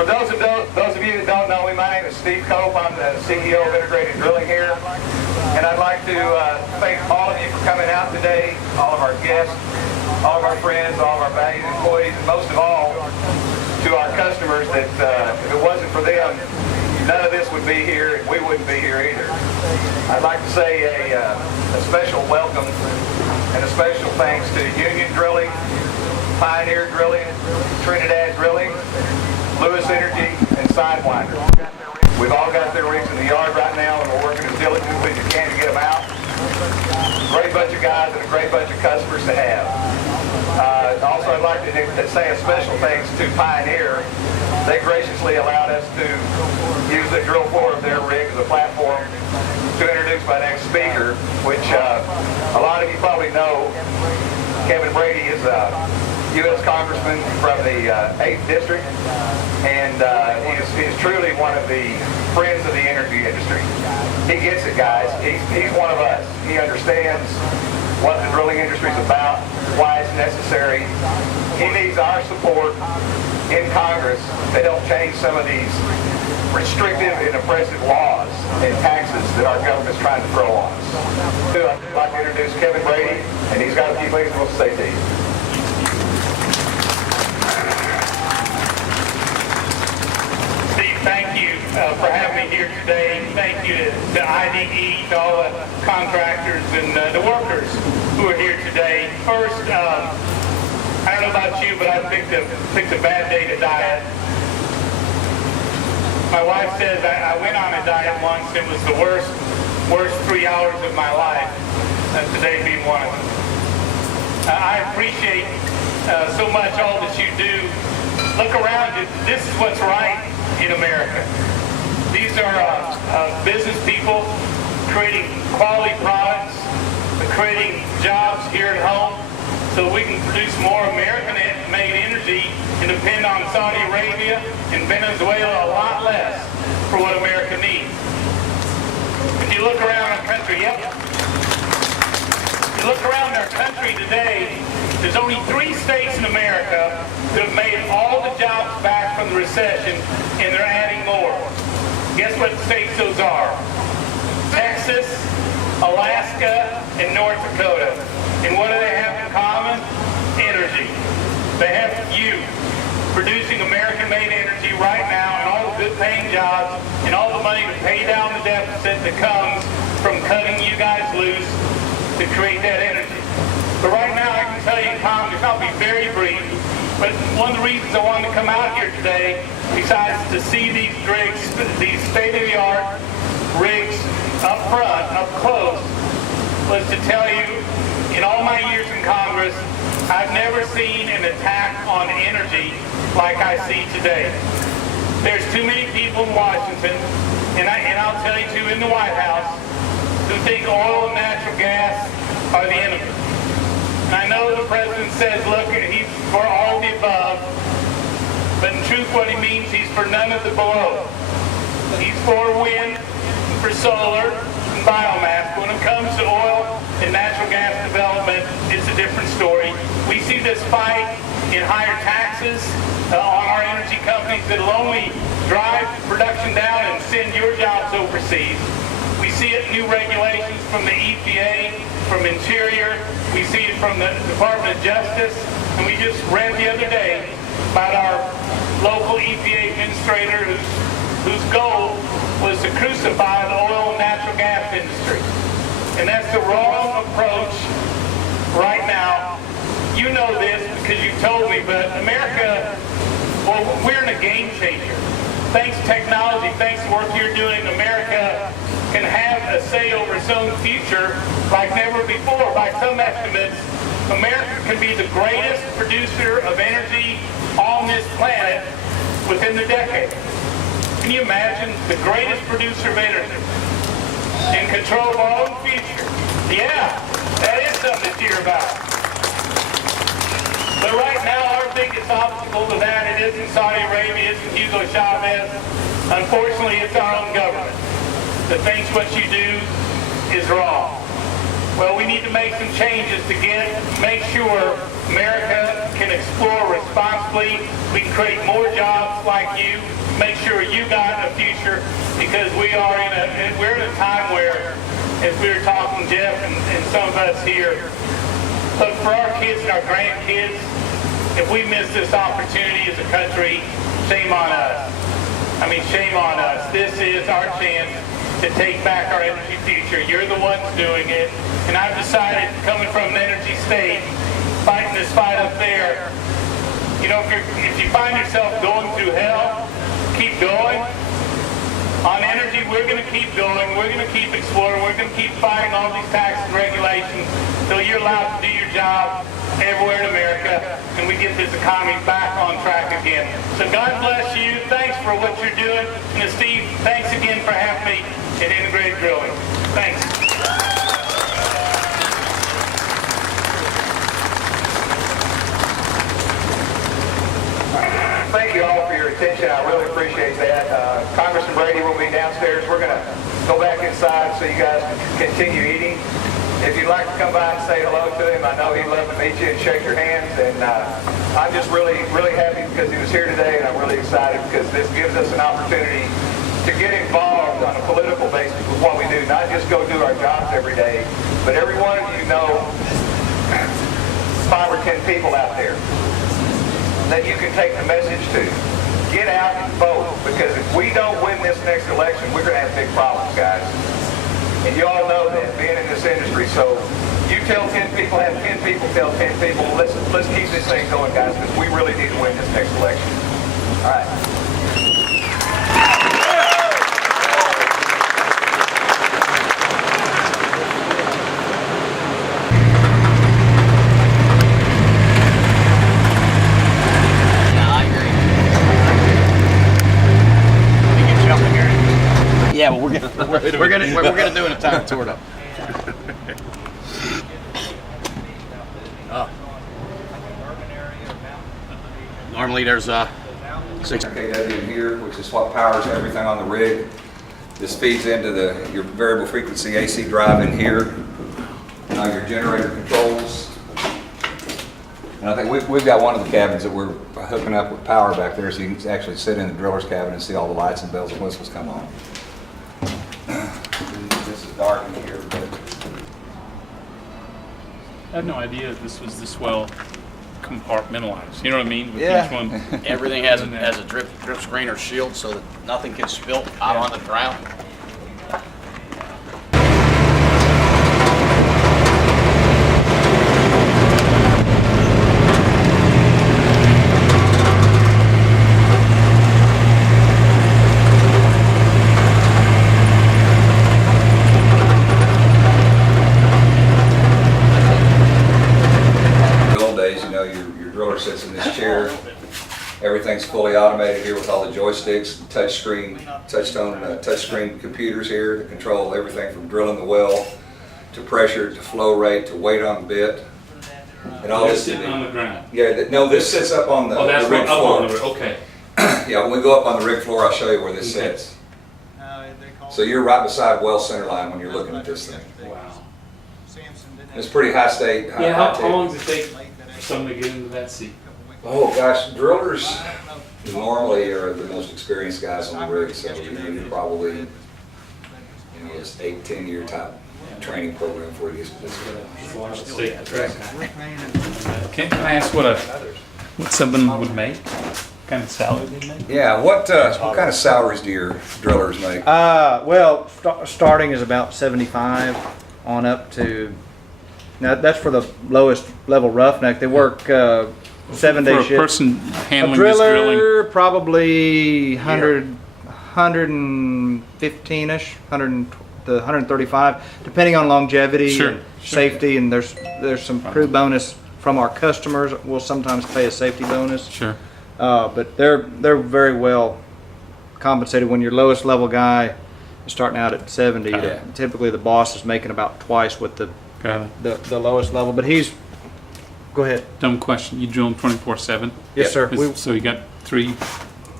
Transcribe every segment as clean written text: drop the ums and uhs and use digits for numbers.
For those of you that don't know me, my name is Steve Cope. I'm the CEO of Integrated Drilling here. And I'd like to thank all of you for coming out today, all of our guests, all of our friends, all of our valued employees, and most of all, to our customers that if it wasn't for them, none of this would be here, and we wouldn't be here either. I'd like to say a special welcome and a special thanks to Union Drilling, Pioneer Drilling, Trinidad Drilling, Lewis Energy, and Sidewinder. We've all got their rigs in the yard right now, and we're working as diligently as we can to get them out. Great bunch of guys and a great bunch of customers to have. Also, I'd like to say a special thanks to Pioneer. They graciously allowed us to use the drill floor of their rig as a platform to introduce my next speaker, which a lot of you probably know. Kevin Brady is a U.S. Congressman from the 8th District, and he is truly one of the friends of the energy industry. He gets it, guys. He's one of us. He understands what the drilling industry is about, why it's necessary. He needs our support in Congress. They don't change some of these restrictive and oppressive laws and taxes that our government's trying to throw on us. I'd like to introduce Kevin Brady, and he's got a few things we'll say to you. Thank you for having me here today. Thank you to IDE, to all the contractors and the workers who are here today. First, I don't know about you, but I picked a bad day to diet. My wife says I went on a diet once. It was the worst 3 hours of my life, today being one of them. I appreciate so much all that you do. Look around you. This is what's right in America. These are business people creating quality products, creating jobs here at home so we can produce more American-made energy and depend on Saudi Arabia and Venezuela a lot less for what America needs. If you look around our country, if you look around our country today, there's only 3 states in America that have made all the jobs back from the recession, and they're adding more. Guess what states those are? Texas, Alaska, and North Dakota. And what do they have in common? Energy. They have you producing American-made energy right now, and all the good-paying jobs, and all the money to pay down the deficit that comes from cutting you guys loose to create that energy. But right now, I can tell you in Congress, I'll be very brief, but one of the reasons I wanted to come out here today, besides to see these rigs, these state-of-the-art rigs up front, up close, was to tell you, in all my years in Congress, I've never seen an attack on energy like I see today. There's too many people in Washington, and I'll tell you too, in the White House, who think oil and natural gas are the enemy. And I know the president says, look, he's for all the above, but in truth what he means, he's for none of the below. He's for wind, for solar, and biomass. When it comes to oil and natural gas development, it's a different story. We see this fight in higher taxes on our energy companies that will only drive production down and send your jobs overseas. We see it in new regulations from the EPA, from Interior. We see it from the Department of Justice. And we just read the other day about our local EPA administrator whose goal was to crucify the oil and natural gas industry. And that's the wrong approach right now. You know this because you told me, but America, well, we're in a game changer. Thanks to technology, thanks to work you're doing, America can have a say over its own future like never before. By some estimates, America can be the greatest producer of energy on this planet within the decade. Can you imagine the greatest producer of energy in control of our own future? Yeah, that is something to cheer about. But right now, our biggest obstacle to that, it isn't Saudi Arabia, it isn't Hugo Chavez. Unfortunately, it's our own government that thinks what you do is wrong. Well, we need to make some changes to make sure America can explore responsibly. We can create more jobs like you. Make sure you got a future, because we're in a time where, as we were talking, Jeff and some of us here, look, for our kids and our grandkids, if we miss this opportunity as a country, shame on us. I mean, shame on us. This is our chance to take back our energy future. You're the ones doing it. And I've decided, coming from an energy state, fighting this fight up there, you know, if you find yourself going through hell, keep going. On energy, we're going to keep going. We're going to keep exploring. We're going to keep fighting all these taxes and regulations until you're allowed to do your job everywhere in America, and we get this economy back on track again. So God bless you. Thanks for what you're doing. And Steve, thanks again for having me at Integrated Drilling. Thanks. Thank you all for your attention. I really appreciate that. Congressman Brady will be downstairs. We're going to go back inside so you guys can continue eating. If you'd like to come by and say hello to him, I know he'd love to meet you and shake your hands. And I'm just really happy because he was here today, and I'm really excited because this gives us an opportunity to get involved on a political basis with what we do, not just go do our jobs every day, but every one of you know 5 or 10 people out there that you can take the message to. Get out and vote, because if we don't win this next election, we're going to have big problems, guys. And you all know that, being in this industry. So you tell 10 people, have 10 people tell 10 people, let's keep this thing going, guys, because we really need to win this next election. All right. Yeah, well, we're gonna do an entire tour though. Normally there's 6 kW in here, which is what powers everything on the rig. This feeds into your variable frequency AC drive in here. Your generator controls. And I think we've got one of the cabins that we're hooking up with power back there, so you can actually sit in the driller's cabin and see all the lights and bells and whistles come on. This is dark in here, but I had no idea this was this well compartmentalized. You know what I mean? With Yeah. each one. Everything has a drip screen or shield so that nothing can spill out on the ground. sits in this chair. Everything's fully automated here with all the joysticks, touchscreen computers here to control everything from drilling the well to pressure to flow rate to weight on bit. And all this sitting on the ground. Yeah, no, this sits up on the, that's the rig up floor. On the, okay. Yeah, when we go up on the rig floor, I'll show you where this sits. So you're right beside well center line when you're looking at this thing. Wow. It's pretty high state. Yeah, how long does it take for someone to get into that seat? Oh gosh, drillers normally are the most experienced guys on the rig, so you're probably, it's 8-10 year type training program for you. Can I ask what someone would make? What kind of salary they make? Yeah, what kind of salaries do your drillers make? Well, starting is about 75 on up to. Now that's for the lowest level roughneck. They work 7-day For a shift. person handling A driller, this drilling? probably 115-ish, 100 to 135, depending on longevity Sure, and safety. And there's some crew bonus from our customers. We'll sometimes pay a safety bonus. Sure. But they're very well compensated. When your lowest level guy is starting out at 70, typically the boss is making about twice what the lowest level. But he's, go ahead. Dumb question. You drill them 24/7? Yes, sir. So you got 3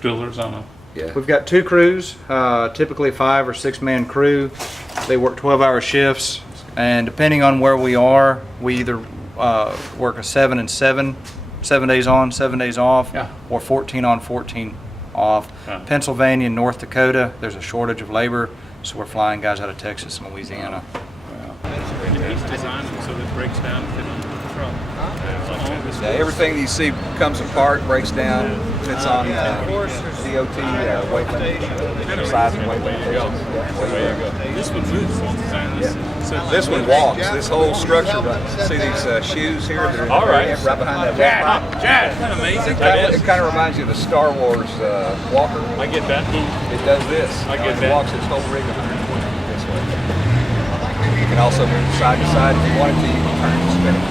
drillers on a... Yeah. We've got 2 crews, typically 5 or 6 man crew. They work 12-hour shifts. And depending on where we are, we either work a 7 and 7, 7 days on, 7 days off, Yeah. or 14 on, 14 off. Yeah. Pennsylvania and North Dakota, there's a shortage of labor, so we're flying guys out of Texas and Louisiana. He's designed them so that it breaks down and fit on the truck. Yeah, everything you see comes apart, breaks down, fits on DOT weight limit, size and weight limitations. This one moves. This one walks. This whole structure, see these shoes here? They're All right. right behind that wall. Chad, isn't that amazing? It kind of reminds you of the Star Wars walker. I get that. It does this. I get It that. walks its whole rig 120 this way. You can also move side to side if you wanted to. You can turn it and spin it.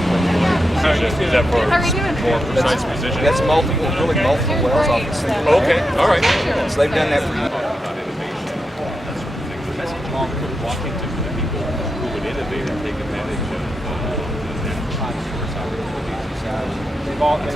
Is that for more precise position? That's multiple, really multiple wells off the single. Okay, all right. So they've done that for years. Washington to the people who would innovate and take advantage of natural resource opportunities.